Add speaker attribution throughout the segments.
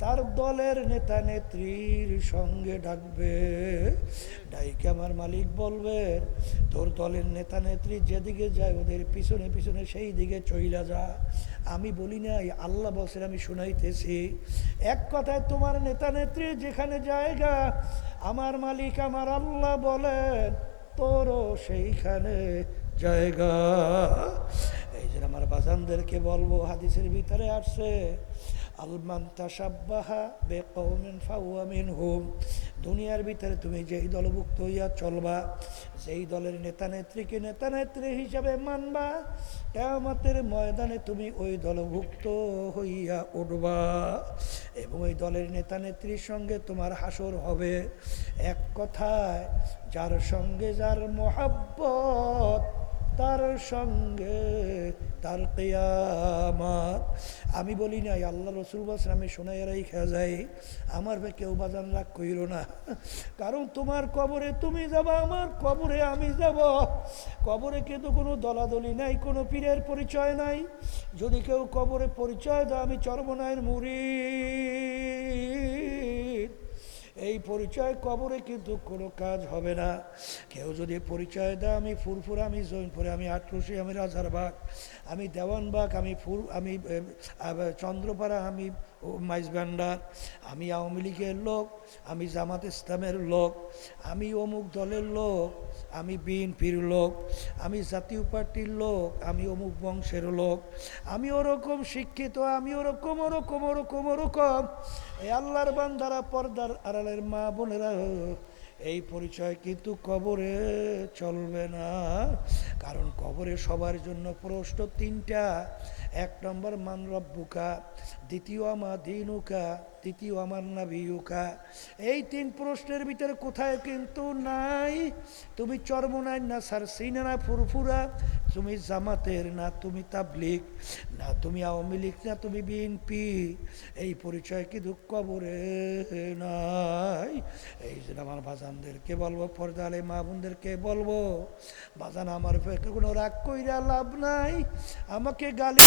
Speaker 1: তার দলের নেতা নেত্রীর সঙ্গে ডাকবে। ডাইকে আমার মালিক বলবে, তোর দলের নেতা নেত্রী যেদিকে যায়, ওদের পিছনে পিছনে সেই দিকে চইলা যা। আমি বলি নাই, আল্লাহ বলছেন, আমি শুনাইতেছি। এক কথায় তোমার নেতা নেত্রী যেখানে জায়গা, আমার মালিক আমার আল্লাহ বলেন, তোরও সেইখানে জায়গা। এই যে আমার বাজানদেরকে বলব, হাদিসের ভিতরে আসছে আলমান তাসাব্বাহা বে মিনহুম। দুনিয়ার ভিতরে তুমি যেই দলভুক্ত হইয়া চলবা, যেই দলের নেতা নেত্রীকে নেতা নেত্রী হিসাবে মানবা, কেয়ামতের ময়দানে তুমি ওই দলভুক্ত হইয়া উঠবা। এবং ওই দলের নেতা নেত্রীর সঙ্গে তোমার হাসর হবে। এক কথায়, যার সঙ্গে যার মহাব্বত তার সঙ্গে তার কেয়ামাত। আমি বলি নাই, আল্লাহ রসুল বলছেন, আমি শোনাই রাইখা যাই। আমার বে কেউ বাজান রাগ কইল না। কারণ তোমার কবরে তুমি যাবা, আমার কবরে আমি যাব। কবরে কিন্তু কোনো দলাদলি নাই, কোনো পীরের পরিচয় নাই। যদি কেউ কবরে পরিচয় দেয়, আমি চরমনায়ের মুড়ি। এই পরিচয় কবরে কিন্তু কোনো কাজ হবে না। কেউ যদি পরিচয় দেয়, আমি ফুরফুরা, আমি জৈনপুরে, আমি আটরসি, আমি রাজারবাগ, আমি দেওয়ানবাগ, আমি ফুল আমি চন্দ্রপাড়া, আমি মাইজভান্ডার আমি আওয়ামী লীগের লোক, আমি জামাত ইসলামের লোক, আমি অমুক দলের লোক, আমি বিএনপির লোক, আমি জাতীয় পার্টির লোক, আমি অমুক বংশের লোক, আমি ওরকম শিক্ষিত, আমি ওরকম ওরকম ওরকম ওরকম এই আল্লাহর বান্দারা পর্দার আড়ালের মা বোনেরা, এই পরিচয় কিন্তু কবরে চলবে না। কারণ কবরে সবার জন্য প্রশ্ন তিনটা। এক নম্বর, মান রব্বুকা, দ্বিতীয় আমার দিনুকা, তৃতীয়, আমার নাভিউকা এই তিন প্রশ্নের ভিতরে কোথায় কিন্তু নাই। তুমি চর্মনাই না সারসিনা না ফুরফুরা তুমি জামাতের, না তুমি তাবলিক না তুমি আওয়ামী লীগ, না তুমি বিএনপি, এই পরিচয় কি দুঃখ কবরে নাই? এই জন্য আমার বাজানদেরকে বলব পর্দালে মা বোনদেরকে বলব, বাজান আমার কোনো রাগ কইরা লাভ নাই, আমাকে গালি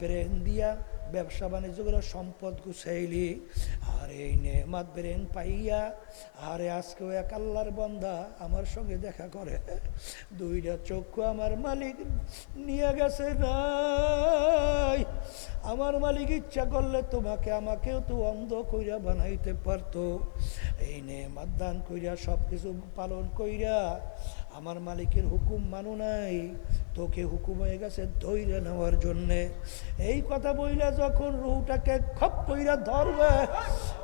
Speaker 1: ব্রেন দিয়া ব্যবসা বাণিজ্য করে সম্পদ গুছাইলি আর এই ব্রেন পাইয়া, আরে আজকেও এক আল্লাহর বন্দা আমার সঙ্গে দেখা করে। দুইটা চক্ষু আমার মালিক নিয়ে গেছে নাই আমার মালিক ইচ্ছা করলে তোমাকে আমাকেও তো অন্ধ কইরা বানাইতে পারতো। এই নেমাত দান কইরা সব কিছু পালন কইরা আমার মালিকের হুকুম মানো নাই। তোকে হুকুম হয়ে গেছে ধৈর্য নেওয়ার জন্যে। এই কথা বইলা যখন রুটাকে খপ কইরা ধরবে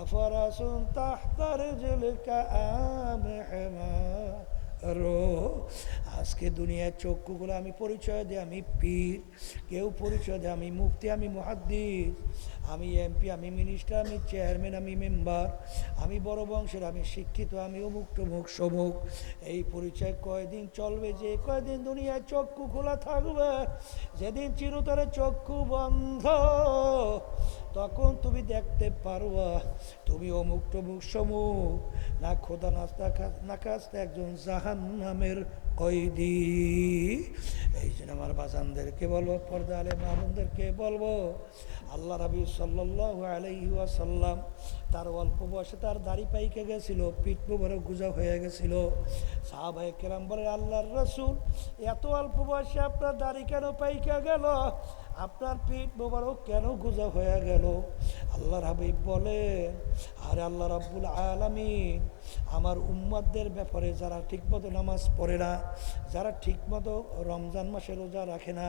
Speaker 1: أفرس تحت رجلك أم حمار আজকে দুনিয়ার চক্ষুগুলো আমি পরিচয় দিই আমি পীর কেউ পরিচয় দেয় আমি মুফতি আমি মহাদ্দিস আমি এমপি আমি মিনিস্টার আমি চেয়ারম্যান আমি মেম্বার আমি বড় বংশের আমি শিক্ষিত আমি অমুক টমুক সমুক এই পরিচয় কয়দিন চলবে যে কয়দিন দুনিয়ায় চক্ষু খোলা থাকবে যেদিন চিরতরে চক্ষু বন্ধ তখন তুমি দেখতে পারবা, তুমি অমুক টমুক সমুক না খোদা নাস্তা না কাস্তে একজন জাহান নামের কয়দি। এই জন্য আমার বাজানদেরকে বলব, পর্দা আলে মামুনদেরকে বলব, আল্লাহ রাবি সাল্লাহ আলহি ওয়াসাল্লাম তার অল্প বয়সে তার দাড়ি পাইকে গেছিল, পিঠ বড় গুজা হয়ে গেছিল। সাহাবাই কেরাম বলে আল্লাহর রসুল, এত অল্প বয়সে আপনার দাড়ি কেন পাইকে গেল? আপনার পিঠ মোবারক কেন গুজা হয়ে গেল? আল্লাহ হাবিব বলে আরে আল্লাহ রাব্বুল আলামিন আমার উম্মাদদের ব্যাপারে যারা ঠিকমতো নামাজ পড়ে না, যারা ঠিকমতো রমজান মাসে রোজা রাখে না,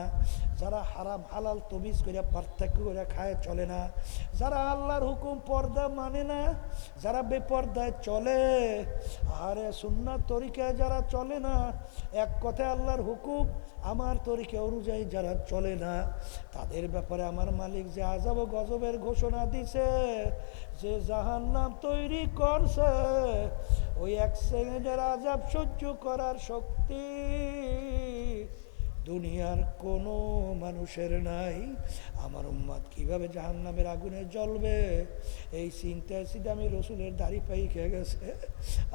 Speaker 1: যারা হারাম হালাল তবিজ করে পার্থক্য করে খায় চলে না, যারা আল্লাহর হুকুম পর্দা মানে না, যারা বেপর্দায় চলে, আরে সুন্নার তরিকায় যারা চলে না, এক কথায় আল্লাহর হুকুম আমার তরিকা অনুযায়ী যারা চলে না, তাদের ব্যাপারে আমার মালিক যে আজাব গজবের ঘোষণা দিছে যে জাহান নাম তৈরি করছে, ওই এক সেকেন্ডের আজাব সহ্য করার শক্তি দুনিয়ার কোনো মানুষের নাই। আমার উম্মাদ কীভাবে জাহান নামের আগুনে জ্বলবে? এই চিন্তায় চিন্তা আমি রসুলের দাড়ি পাই খেয়ে গেছে,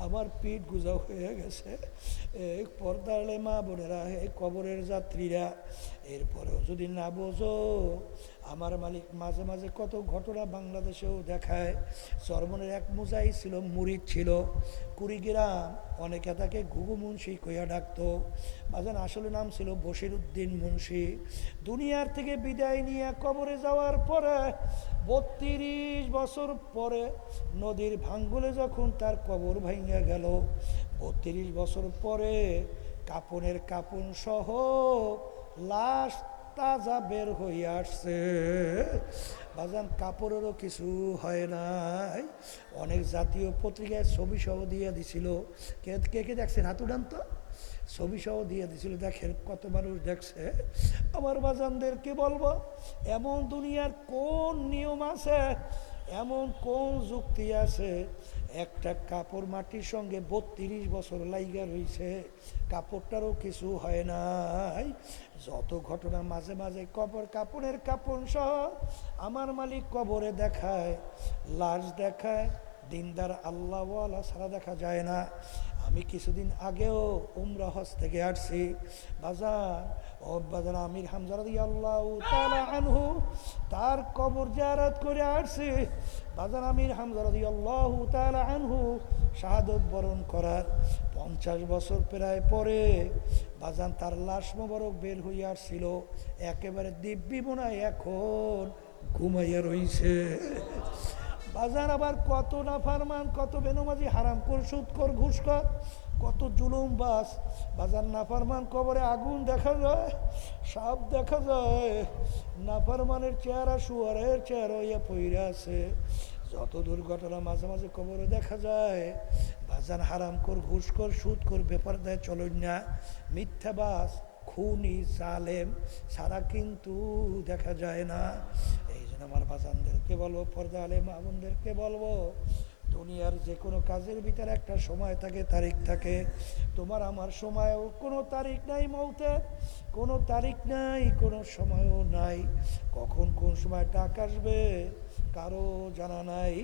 Speaker 1: আমার পিঠ গুজা হয়ে গেছে। এই পর্দালে মা বোনেরা, এই কবরের যাত্রীরা, এরপরেও যদি না বোঝো আমার মালিক মাঝে মাঝে কত ঘটনা বাংলাদেশেও দেখায়। চরমনের এক মুজাই ছিল, মুরিদ ছিল। কুড়িগ্রাম, অনেকে তাকে ঘুঘু মুন্সি কইয়া ডাকতো। বাজান আসলে নাম ছিল বশির উদ্দিন মুন্সি। দুনিয়ার থেকে বিদায় নিয়ে কবরে যাওয়ার পরে বত্রিশ বছর পরে নদীর ভাঙ্গুলে যখন তার কবর ভাঙিয়া গেল, বত্রিশ বছর পরে কাপনের কাপন সহ লাশ তাজা বের হয়ে আসছে। বাজান, কাপড়েরও কিছু হয় নাই। অনেক জাতীয় পত্রিকায় ছবি সহ দিয়ে দিছিল। কে কে কে দেখছেন? হাত উঠান তো। ছবি সহ দিয়ে দিছিল। দেখেন কত মানুষ দেখছে। আমার বাজানদের বাজানদেরকে বলব? এমন দুনিয়ার কোন নিয়ম আছে? এমন কোন যুক্তি আছে? একটা কাপড় মাটির সঙ্গে বত্রিশ বছর লাইগা রয়েছে কাপড়টারও কিছু হয় নাই। যত ঘটনা মাঝে মাঝে কবর কাপড়ের কাপড় সহ আমার মালিক কবরে দেখায়, লাশ দেখায়, দিনদার আল্লাহওয়ালা ছাড়া দেখা যায় না। আমি কিছুদিন আগেও উমরা হজ থেকে আসছি। বাজার, ও বাজার আমির হামজারদি আল্লাহ আনহু তার কবর জারাত করে আসছি। বাজার আমির হামজারদি আল্লাহ আনহু শাহাদত বরণ করার পঞ্চাশ বছর প্রায় পরে বাজান তার লাশ মোবারক বের হইয়া ছিল একেবারে দিব্যি বোনায় এখন ঘুমাইয়া রইছে। বাজার আবার কত না ফারমান কত বেনমাজি হারাম কর সুদ কর ঘুষ কর কত জুলুম, বাস। বাজার নাফারমান কবরে আগুন দেখা যায়, সাপ দেখা যায়। নাফারমানের চেহারা শুয়ারের চেহারা ইয়ে পইরা আছে। যত দুর্ঘটনা মাঝে মাঝে কবরে দেখা যায় বাজার হারাম কর, ঘুষ কর, সুদ কর ব্যাপার দেয় চলুন না। মিথ্যাবাস খুনি, জালেম সারা কিন্তু দেখা যায় না। এই জন্য আমার বাজানদেরকে বলব, পর্দা আলে মামুনদেরকে বলব দুনিয়ার যে কোনো কাজের ভিতরে একটা সময় থাকে, তারিখ থাকে। তোমার আমার সময়ও কোনো তারিখ নাই মৌতের কোনো তারিখ নাই, কোনো সময়ও নাই। কখন কোন সময় ডাক আসবে, কারও জানা নাই।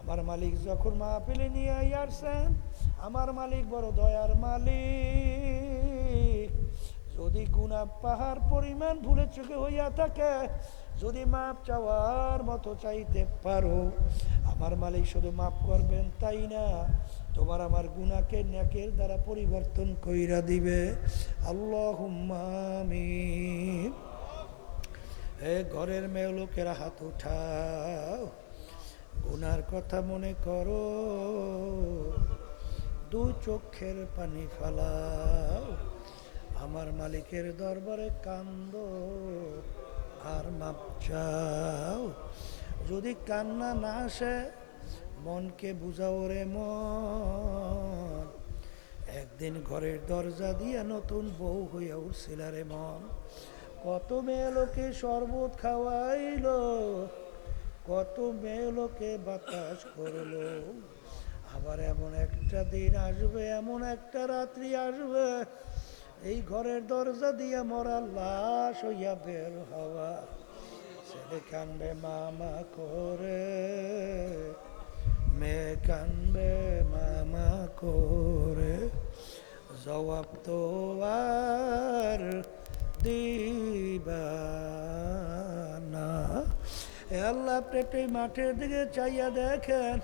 Speaker 1: আমার মালিক যখন মা পেলে নিয়ে আসছেন, আমার মালিক বড় দয়ার মালিক। যদি গুণা পাহাড় পরিমাণ ভুলে চোখে হইয়া থাকে, যদি মাপ চাওয়ার মতো চাইতে পারো আমার মালিক শুধু মাফ করবেন, তাই না? তোমার আমার গুণাকে ন্যাকের দ্বারা পরিবর্তন কইরা দিবে। আল্লাহ এ ঘরের মেয়ে লোকেরা হাত উঠাও। গুনার কথা মনে করো। দু চোখের পানি ফালাও। আমার মালিকের দরবারে কান্দ। আর মাপ চাও। যদি কান্না না আসে, মনকে বুঝাও রে মন। একদিন ঘরের দরজা দিয়ে নতুন বউ হইয়া উঠছিল রে মন। কত মেয়ে লোকে শরবত খাওয়াইলো, কত মেয়ে লোকে বাতাস করল। আবার এমন একটা দিন আসবে, এমন একটা রাত্রি আসবে, এই ঘরের দরজা দিয়ে মরা লাশ হইয়া বের হওয়া। কান্দে মামা করে। মেয়ে কান্দে মামা করে। জবাব তো আর দিবা না আল্লাহ মাঠের দিকে চাইয়া দেখেন,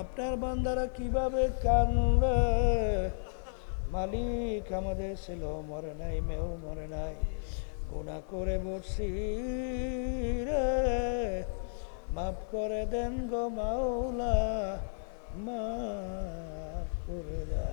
Speaker 1: আপনার বান্দারা কীভাবে কান্দে মালিক আমাদের ছিল মরে নাই, মেয়েও মরে নাই। গুণা করে বসি রে। মাফ করে দেন গো মাওলা মা করে দেন।